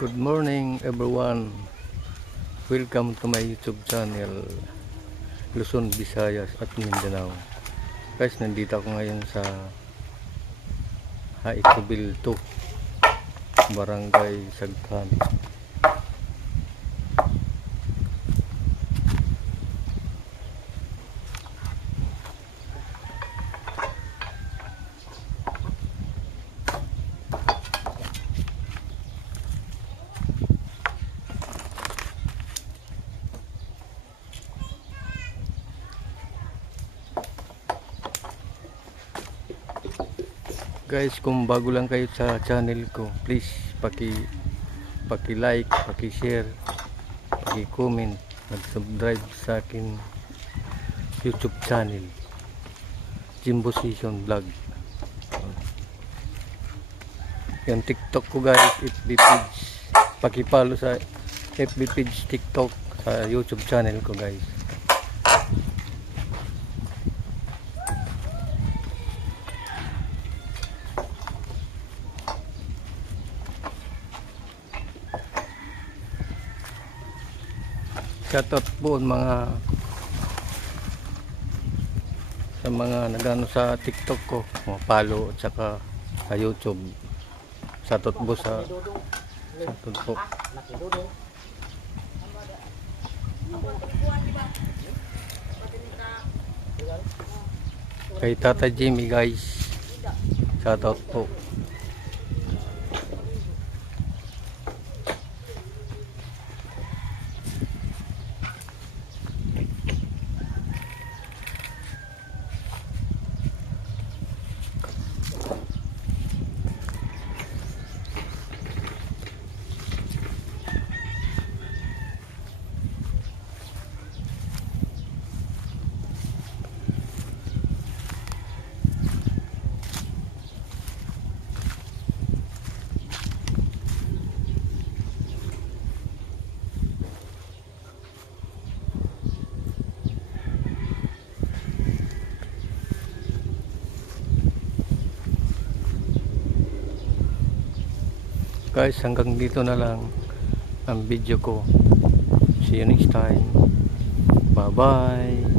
Good morning everyone. Welcome to my YouTube channel Luzon, Visayas at Mindanao. Guys, nandito ako ngayon sa Haikubil 2, Barangay Sagkan. Guys, kung bago lang kayo sa channel ko, please paki-like, paki-share, paki-comment, mag-subscribe sa akin YouTube channel Jimbo Season Vlog. Yung TikTok ko guys, FB page, paki-follow sa FB page, TikTok, sa YouTube channel ko guys. Shoutout po sa mga nagano sa TikTok ko, mga follow at saka sa YouTube. Shoutout po shoutout po. Kay Tata Jimmy guys, shoutout po. Guys, hanggang dito na lang ang video ko. See you next time. Bye bye.